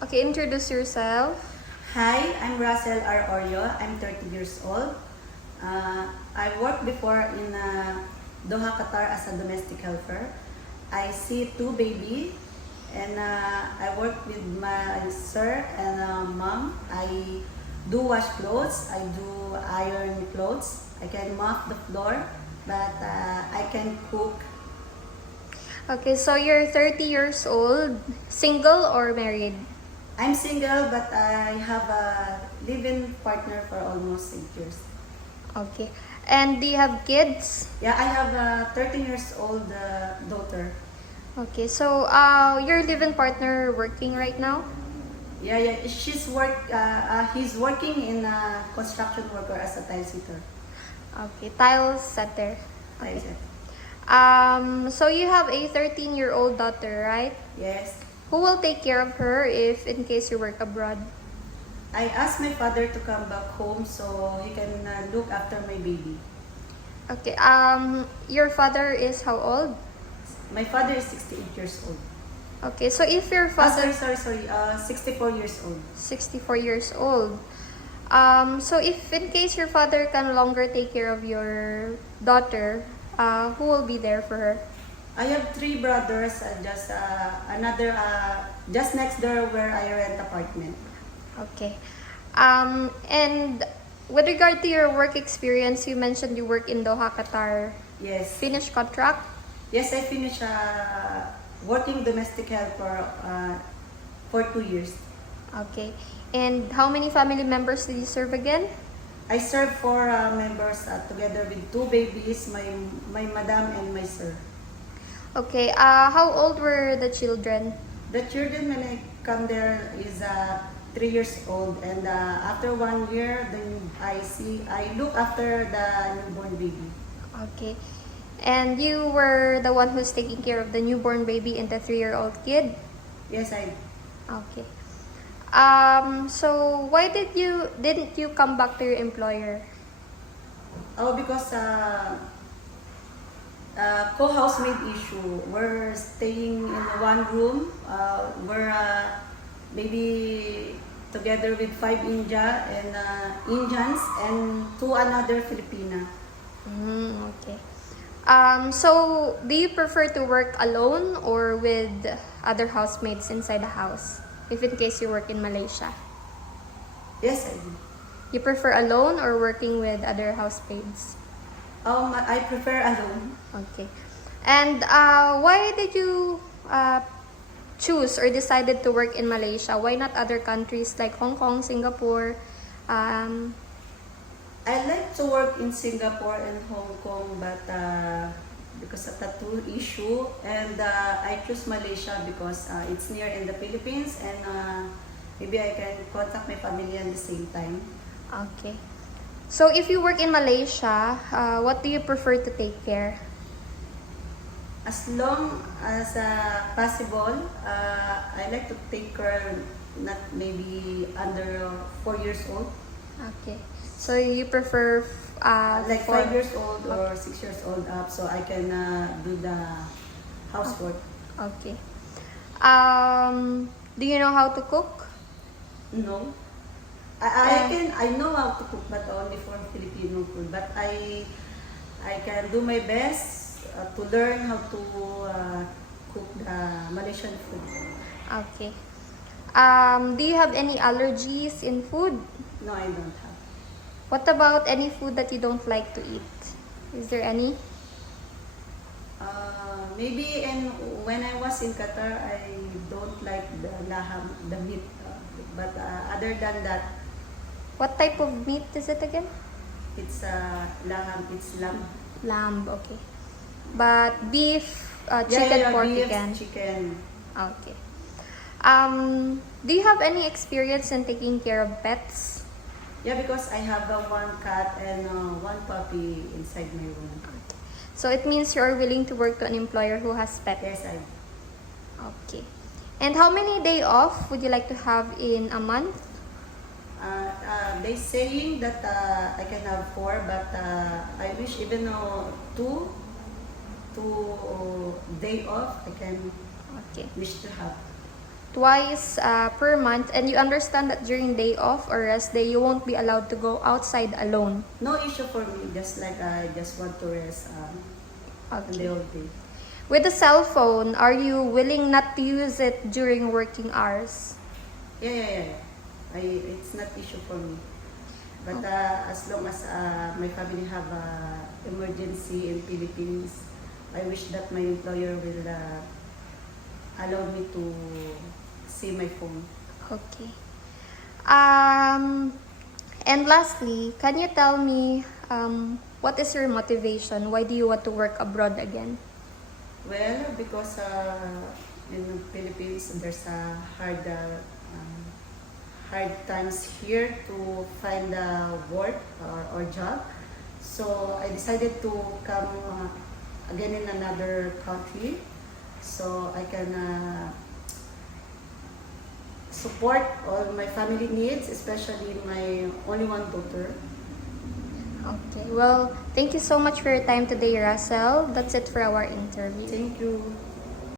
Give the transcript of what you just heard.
Okay, introduce yourself. Hi, I'm Russell R. Oreo. I'm 30 years old. I worked before in Doha, Qatar as a domestic helper. I see two baby and I work with my sir and mom. I do wash clothes. I do iron clothes. I can mop the floor, but I can cook. Okay, so you're 30 years old, single or married? I'm single, but I have a live-in partner for almost 8 years. Okay. And do you have kids? Yeah, I have a 13 years old daughter. Okay, so your live-in partner working right now? Yeah. He's working in a construction worker as a tile sitter. Okay, tile setter. Tile Okay. sitter. So you have a 13-year-old daughter, right? Yes. Who will take care of her if in case you work abroad? I asked my father to come back home so he can look after my baby. Okay. Your father is how old? My father is 68 years old. Okay, so if your father 64 years old. 64 years old. So if in case your father can no longer take care of your daughter, who will be there for her? I have three brothers and just next door where I rent apartment. Okay. And with regard to your work experience, you mentioned you work in Doha, Qatar. Yes. Finished contract? Yes, I finished working domestic helper for 2 years. Okay. And how many family members did you serve again? I served four members together with two babies, my madam and my sir. Okay. How old were the children? The children when I come there is 3 years old, and after 1 year, then I look after the newborn baby. Okay. And you were the one who's taking care of the newborn baby and the 3-year-old kid? Yes, I. Okay. So why didn't you come back to your employer? Oh, because co-housemaid issue. We're staying in one room. We're maybe together with five Indians and two another Filipina. Okay. So do you prefer to work alone or with other housemates inside the house? If in case you work in Malaysia. Yes, I do. You prefer alone or working with other housemates? I prefer alone. Okay. And why did you choose or decided to work in Malaysia? Why not other countries like Hong Kong, Singapore? I like to work in Singapore and Hong Kong, but because of the tattoo issue, and I choose Malaysia because it's near in the Philippines, and maybe I can contact my family at the same time. Okay. So if you work in Malaysia, what do you prefer to take care? As long as possible, I like to take care not maybe under 4 years old. Okay. So you prefer Like for 5 years old or 6 years old up, so I can do the housework. Okay. Do you know how to cook? No, I know how to cook, but only for Filipino food. But I can do my best to learn how to cook the Malaysian food. Okay. Do you have any allergies in food? No, I don't have. What about any food that you don't like to eat? Is there any? Maybe when I was in Qatar, I don't like the laham, the meat. But other than that, What type of meat is it again? it's laham, it's lamb. Lamb, okay. But beef, Yeah, chicken, pork, you beef, can. chicken. Okay. Do you have any experience in taking care of pets? Yeah, because I have one cat and one puppy inside my room. So it means you're willing to work to an employer who has pets. Yes, I. Okay. And how many day off would you like to have in a month? They saying that I can have 4, but I wish even two day off I can Okay. wish to have. twice per month, and you understand that during day off or rest day, you won't be allowed to go outside alone. No issue for me, just like I just want to rest on the Okay. whole day. With the cell phone, are you willing not to use it during working hours? Yeah. It's not issue for me. But as long as my family have emergency in Philippines, I wish that my employer will allow me to see my phone. Okay. And lastly, can you tell me what is your motivation? Why do you want to work abroad again? Well, because in the Philippines there's a hard times here to find work or job. So I decided to come again in another country so I can support all my family needs, especially my only one daughter. Okay. Well, thank you so much for your time today, Russell. That's it for our interview. Thank you.